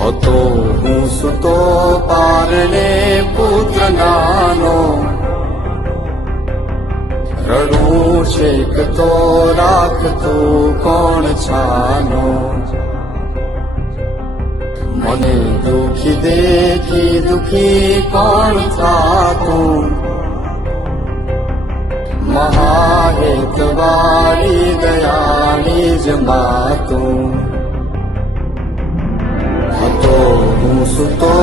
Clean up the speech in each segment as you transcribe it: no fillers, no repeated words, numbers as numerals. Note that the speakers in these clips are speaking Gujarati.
હતો હું સુતો પારણે પુત્ર નાનો, રડું છેક તો રાખતું કોણ છાનો, મને દુખી દેખી દુખી કોણ થાતું, મહાહેતવાળી દયાળી જ માતું. હતો હું સુતો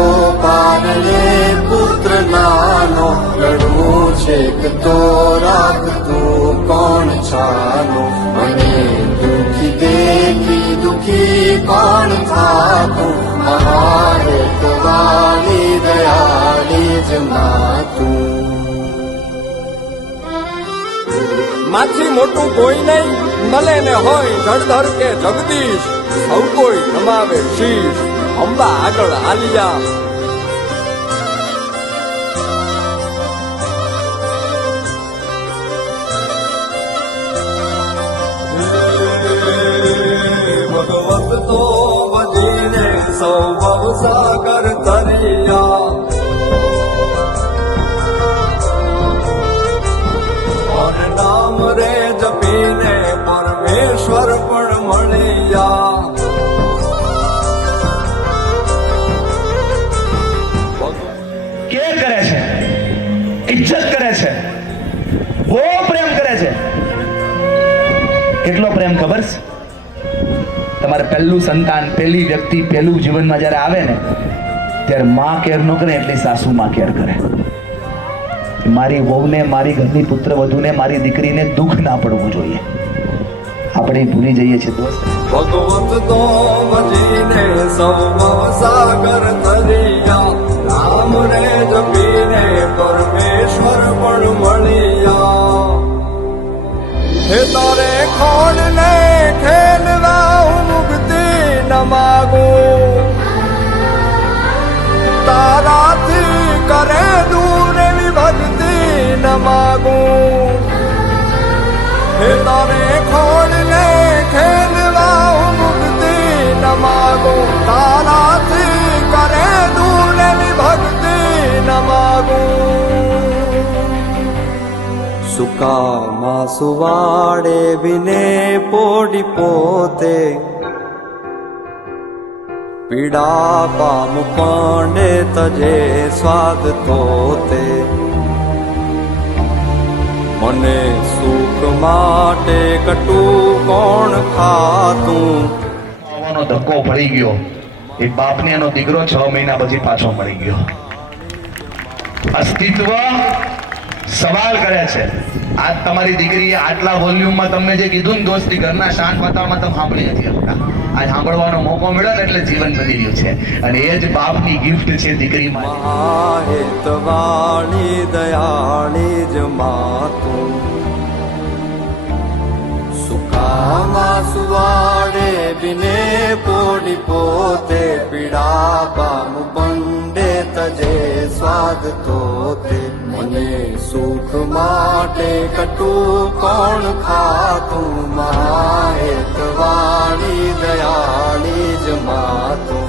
પારણે પુત્ર નાનો, રડવું છેક તો રાખતું કોણ છાનો, મને દુખી દેખી દુખી કોણ થાતું, મહાહેતવાળી દયાળી જ માતું. માથી મોટું કોઈ નહીં, મળે ને હોય જળધર કે જગદીશ, સૌ કોઈ નમાવે શીશ, અંબા આગળ આલિયા. ભગવત તો વજીને સૌ ભવસાગર તરિયા, નામ રે જપીને પરમેશ્વર પણ મળ્યા. કેર કરે છે, ઇજ્જત કરે છે, બહુ પ્રેમ કરે છે. કેટલો પ્રેમ ખબર છે? તમારે પહેલું સંતાન, પહેલી વ્યક્તિ, પહેલું જીવનમાં જયારે આવે ને ત્યારે માં કેર ન કરે એટલી સાસુ માં કેર કરે. મારી વહુને, મારી ઘરની પુત્ર વધુને, મારી દીકરીને દુઃખ ના પડવું જોઈએ. આપણે ભૂલી જઈએ છીએ દોસ્ત. ભગવત તો વજીને સૌ ભવસાગર તરિયા, નામ રે જપીને પરમેશ્વર પણ મળ્યા. હે તારે ખોડ ને ખેલવા હું મુક્તિ ન માગું, તારાથી કરે દૂર એવી ભક્તિ ન માગું. હે તારે ખોડ ને ખેલવા હું મુક્તિ ન માગું, તારાથી કરે દૂર એવી ભક્તિ ન માગું. સુકામાં સુવાડે બિને પોડી પોતે, પીડા પામ પાંડે તજે સ્વાદ તોતે, મને સુખ માટે કટું કોણ ખાતું. આવવાનો ધક્કો પડી ગયો, એક બાપને એનો દીકરો 6 મહિના પછી પાછો મળી ગયો. અસ્તિત્વ સવાલ કરે છે. આજ તમારી દીકરીએ આટલા વોલ્યુમમાં તમને જે કીધું ને દોસ્તી, ઘરના શાંત વાતાવરણમાં તમે સાંભળી નથી શકતા. આજ સાંભળવાનો મોકો મળ્યો ને એટલે જીવન બની રહ્યું છે. અને એ જ બાપની ગિફ્ટ છે દીકરી માટે. મહાહેતવાળી દયાળી જ માતું, સુકામાં સુવાડે બિને પોડી પોતે, પીડા પામ પંડે તજે સ્વાદ તોતે, મને સુખ માટે કટું કોણ ખાતું, મહાહેતવાળી દયાળી જ માતું.